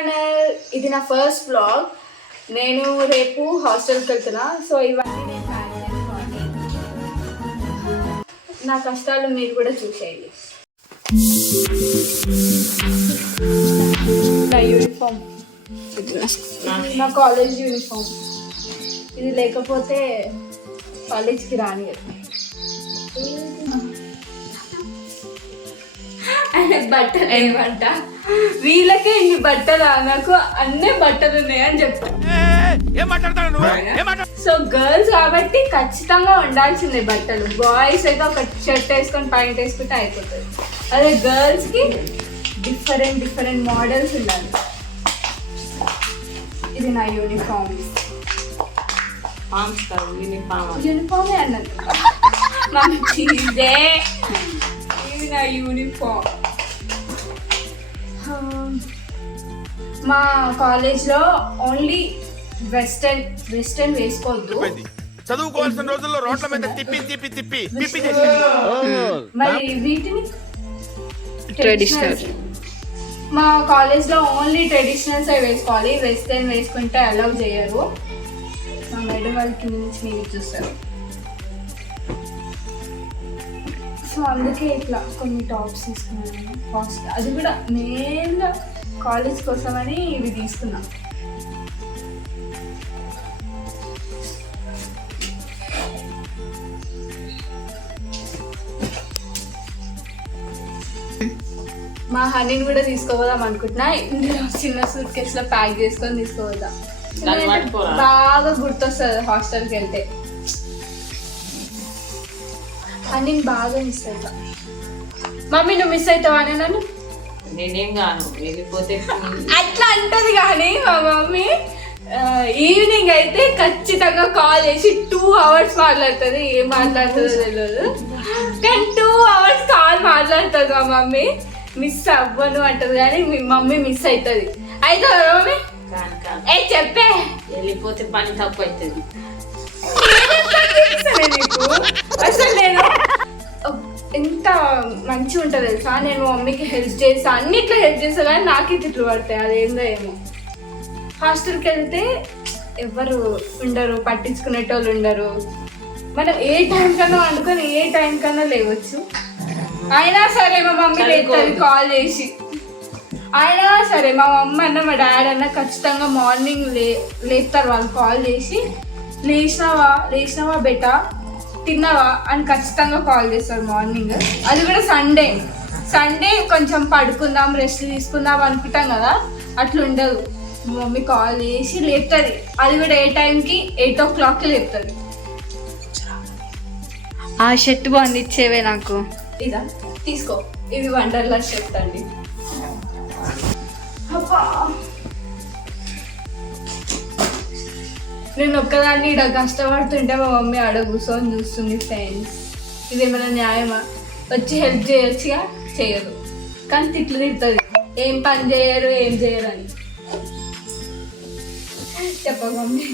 Channel ఇది నా first blog నేను రేపు హాస్టల్కి వెళ్తున్నా సో ఇవన్నీ నేను ప్లాన్ నా కష్టాలు మీరు కూడా చూసేయండి. నా యూనిఫామ్ నా కాలేజ్ యూనిఫామ్ ఇది లేకపోతే కాలేజ్కి రానియరు బట్టలు ఏమంట వీళ్ళకే ఇన్ని బట్టలు నాకు అన్నీ బట్టలు ఉన్నాయని చెప్తా. సో గర్ల్స్ కాబట్టి ఖచ్చితంగా ఉండాల్సిందే బట్టలు. బాయ్స్ అయితే ఒక షర్ట్ వేసుకొని ప్యాంట్ వేసుకుంటే అయిపోతుంది. అదే గర్ల్స్కి డిఫరెంట్ డిఫరెంట్ మోడల్స్ ఉండాలి. ఇది నా యూనిఫామ్ యూనిఫామ్ యూనిఫామే అన్నది. మంచి ఇదే ఇది నా యూనిఫామ్ మా కాలేజ్లో ఓన్లీ వెస్టర్న్ వెస్టర్న్ వేసుకోవద్దు. చదువుకోవాల్సిన రోజుల్లో రోడ్ల మీద తిప్పి తిప్పి తిప్పి పిప్పి చేసేది. మరి వీటిని ట్రెడిషనల్ మా కాలేజ్లో ఓన్లీ ట్రెడిషనల్స్ వేసుకోవాలి. వెస్టర్న్ వేసుకుంటే అలౌ చేయరు. మా మేడం వాళ్ళు కింద నుంచి మీరు చూస్తారు. సో అందుకే ఇట్లా కొన్ని టాప్స్ తీసుకున్నాను. కాస్ట్ అది కూడా మెయిన్గా కాలేజ్ కోసమని ఇవి తీసుకున్నా. మా హనీని కూడా తీసుకోపోదాం అనుకుంటున్నా. ఇందులో చిన్న సూట్ కేసు లో ప్యాక్ చేసుకొని పట్టుకోరా? బాగా గుర్తొస్తుంది హాస్టల్కి వెళ్తే. హనీని బాగా మిస్ అవుతా. మమ్మీ నువ్వు మిస్ అవుతావా అని నన్ను? నేనేం గాను వెళ్ళిపోతే అట్లా అంటది కానీ మా మమ్మీ ఈవినింగ్ అయితే ఖచ్చితంగా కాల్ చేసి టూ అవర్స్ మాట్లాడుతుంది ఏం మాట్లాడుతుందో తెలియదు కానీ టూ అవర్స్ కాల్ మాట్లాడుతుంది మా మమ్మీ. మిస్ అవ్వను అంటది కానీ మీ మమ్మీ మిస్ అవుతుంది అయితే మమ్మీ? కాను కాను ఏ చెప్పే. వెళ్ళిపోతే పని తక్కువ అవుతుంది అసలు నేను ఎంత మంచిగా ఉంటుంది తెలుసా? నేను మా మమ్మీకి హెల్ప్ చేస్తా. అన్నిట్లో హెల్ప్ చేస్తా కానీ నాకే తిట్లు పడతాయి. అదేందో ఏమో. హాస్టల్కి వెళ్తే ఎవరు ఉండరు పట్టించుకునేటోళ్ళు ఉండరు. మనం ఏ టైం కన్నా వండుకొని ఏ టైం కన్నా లేవచ్చు. అయినా సరే మా మమ్మీ లేస్తుంది కాల్ చేసి. అయినా సరే మా మమ్మీ అన్న మా డాడీ అన్న ఖచ్చితంగా మార్నింగ్ లే లేపుతారు వాళ్ళు కాల్ చేసి. లేచినావా? లేచినావా బెటా? తిన్నావా? అని ఖచ్చితంగా కాల్ చేస్తారు మార్నింగ్ అది కూడా సండే సండే కొంచెం పడుకుందాం రెస్ట్ తీసుకుందాం అనుకుంటాం కదా? అట్లా ఉండదు. మమ్మీ కాల్ చేసి లేపుతుంది. అది కూడా ఏ టైంకి ఎయిట్ ఓ క్లాక్కి లేపుతుంది. ఆ షర్ట్ బాగుంది ఇచ్చేవే నాకు. ఇదా తీసుకో. ఇది వండర్లా షర్ట్ అండి. అబ్బా. నేను ఒక్కదాన్ని ఇలా కష్టపడుతుంటే మా మమ్మీ ఆడ కూర్చొని చూస్తుంది ఫ్రెండ్స్ ఇది ఏమైనా న్యాయమా? వచ్చి హెల్ప్ చేయొచ్చుగా? చేయరు కానీ తిట్లు తిడుతుంది. ఏం పని చేయరు ఏం చేయరు అని. చెప్ప మమ్మీ.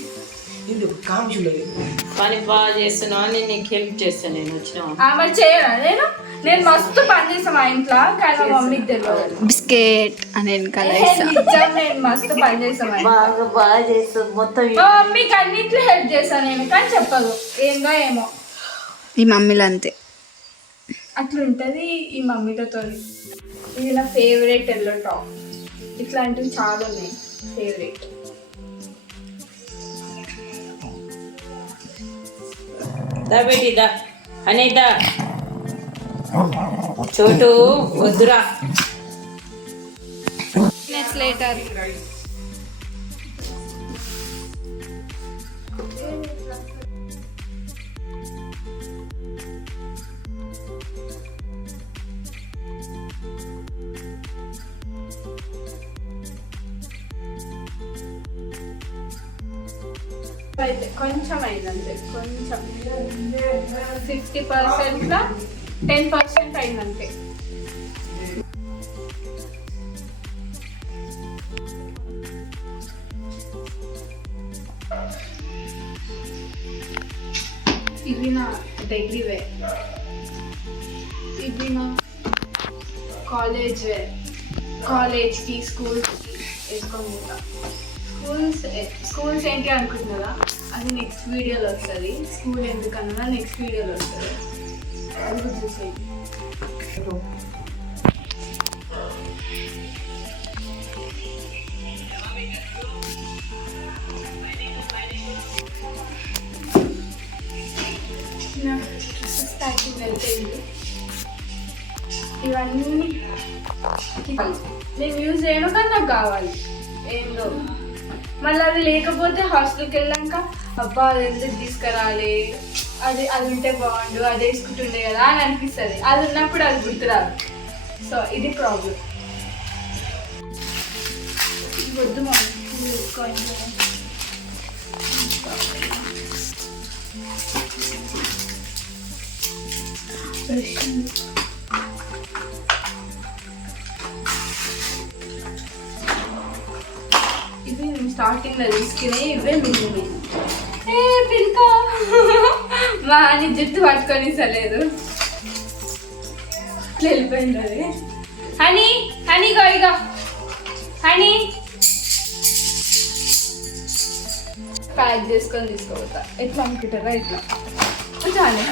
పని బాగా చేస్తున్నావు అని నీకు హెల్ప్ చేస్తాను నేను వచ్చిన ఆ, మరి చేయరా నేను? నేను మస్తు పని చేస్తాను మా ఇంట్లో కానీ మా మమ్మీకి తెలియదు. బిస్కెట్ అని వెనకాల నిజం నేను మస్తు పని చేస్తాను బాగా బాగా చేస్తావు మొత్తం మా మమ్మీకి అన్నిట్లో హెల్ప్ చేస్తాను నేను కానీ చెప్పదు. ఏందో ఏమో. ఈ మమ్మీలు అంతే. అట్లుంటది ఈ మమ్మీలతో ఇది నా ఫేవరెట్ ఎల్లో టాప్ ఇట్లాంటివి చాలా ఉన్నాయి ఫేవరెట్ దా బేటి దా అనే దా చోటు వద్దురా లేటర్ కొంచెం అయిందంతే కొంచెం ఫిఫ్టీ పర్సెంట్లో టెన్ పర్సెంట్ అయిందంతే. ఇవి నా డైలీ వేర్ ఇవి నా కాలేజ్ వేర్ కాలేజ్కి స్కూల్కి తీసుకొని పోతా స్కూల్స్ స్కూల్స్ ఏంటి అనుకుంటున్నారా? అది నెక్స్ట్ వీడియోలో వస్తుంది. స్కూల్ ఎందుకన్నా నెక్స్ట్ వీడియోలో వస్తుంది. అది కూడా చూసేది డ్రెస్సెస్ ప్యాకింగ్ ఇవన్నీ. నేను యూజ్ చేయడం కానీ నాకు కావాలి. ఏందో. మళ్ళీ అది లేకపోతే హాస్టల్కి వెళ్ళాక అబ్బా అది ఎందుకు తీసుకురాలి? అది అది ఉంటే బాగుండు అది వేసుకుంటుండే కదా అని అనిపిస్తుంది. అది ఉన్నప్పుడు అది గుర్తురాదు. సో ఇది ప్రాబ్లం వద్దు ఇది ఇట్లా తీసుకుని ఇవే మిగిలింది. ఏ పిల్క? మా అని జుట్టు పట్టుకొని సలేదు వెళ్ళిపోయింది అది. హనీ హనీ గోయిగా హనీ. ప్యాక్ చేసుకొని తీసుకోపోతా ఎట్లా అనుకుంటారా ఇట్లా చాలే.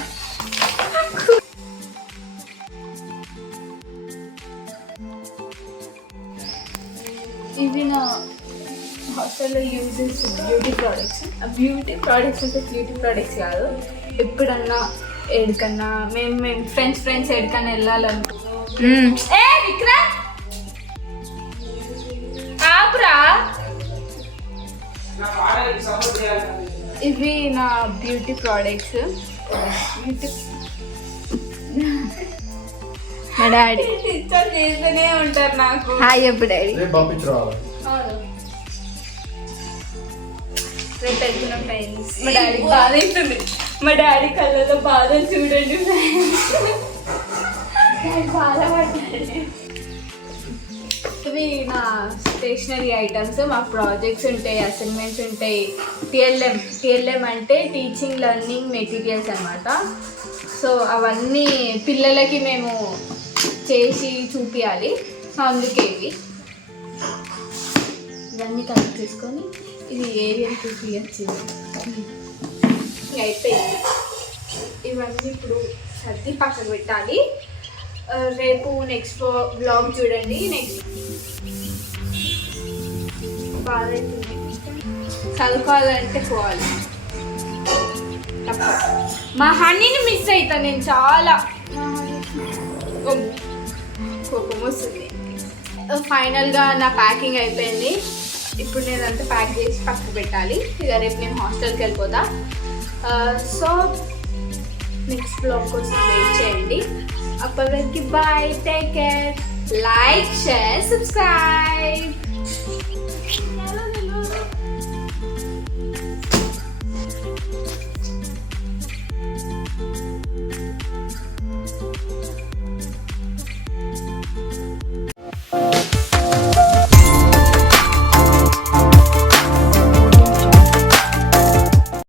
ఇవి నా హాస్టల్లో యూజ్ చేసే బ్యూటీ ప్రోడక్ట్స్ ఆ బ్యూటీ ప్రోడక్ట్స్ అంటే బ్యూటీ ప్రోడక్ట్స్ కాదు. ఎప్పుడన్నా ఎక్కడికన్నా మేము మేము ఫ్రెండ్స్ ఫ్రెండ్స్. ఏ విక్రమ్! ఆపురా. ఇవి నా బ్యూటీ ప్రోడక్ట్స్ బ్యూటీ మా డాడీ టీచర్ చేస్తూనే ఉంటారు నాకు. హాయ్ చెప్పు డాడీ. రేపు వెళ్తున్నాం ఫ్రెండ్స్ మా డాడీ బాధ అవుతుంది మా డాడీ కళ్ళలో బాధ చూడండి ఫ్రెండ్స్ బాధపడ్డాడు. ఇవి నా స్టేషనరీ ఐటమ్స్ మా ప్రాజెక్ట్స్ ఉంటాయి అసైన్మెంట్స్ ఉంటాయి. టిఎల్ఎం టిఎల్ఎం అంటే టీచింగ్ లెర్నింగ్ మెటీరియల్స్ అన్నమాట. సో అవన్నీ పిల్లలకి మేము చేసి చూపించాలి సో అందుకే ఇవి. ఇవన్నీ కలెక్ట్ చేసుకొని ఇది ఏరియల్ టూ వచ్చింది అయిపోయింది. ఇవన్నీ ఇప్పుడు సర్ది పక్కన పెట్టాలి. రేపు నెక్స్ట్ బ్లాగ్ చూడండి. నెక్స్ట్ బాగా చదువుకోవాలంటే పోవాలి. మా హనీని మిస్ అవుతా నేను చాలా. కోపం వస్తుంది. ఫైనల్గా నా ప్యాకింగ్ అయిపోయింది. ఇప్పుడు నేను అంతా ప్యాక్ చేసి పక్కకు పెట్టాలి. ఇక రేపు నేను హాస్టల్కి వెళ్ళిపోతా. సో నెక్స్ట్ బ్లాగ్ కోసం వెయిట్ చేయండి. అప్పటికి bye take care like share subscribe